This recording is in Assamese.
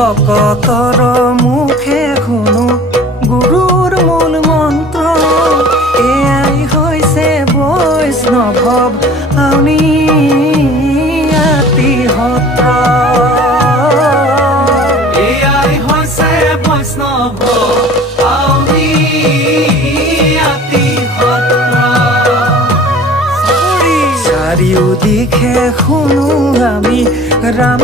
ভকতৰ মুখে শুনো গুৰুৰ মূল মন্ত্ৰ এয়াই হৈছে বৈষ্ণৱ আউনীআটী সত্ৰ এয়াই হৈছে বৈষ্ণৱ আউনীআটী সত্ৰ চাৰিওদিশে শুনো আমি ৰাম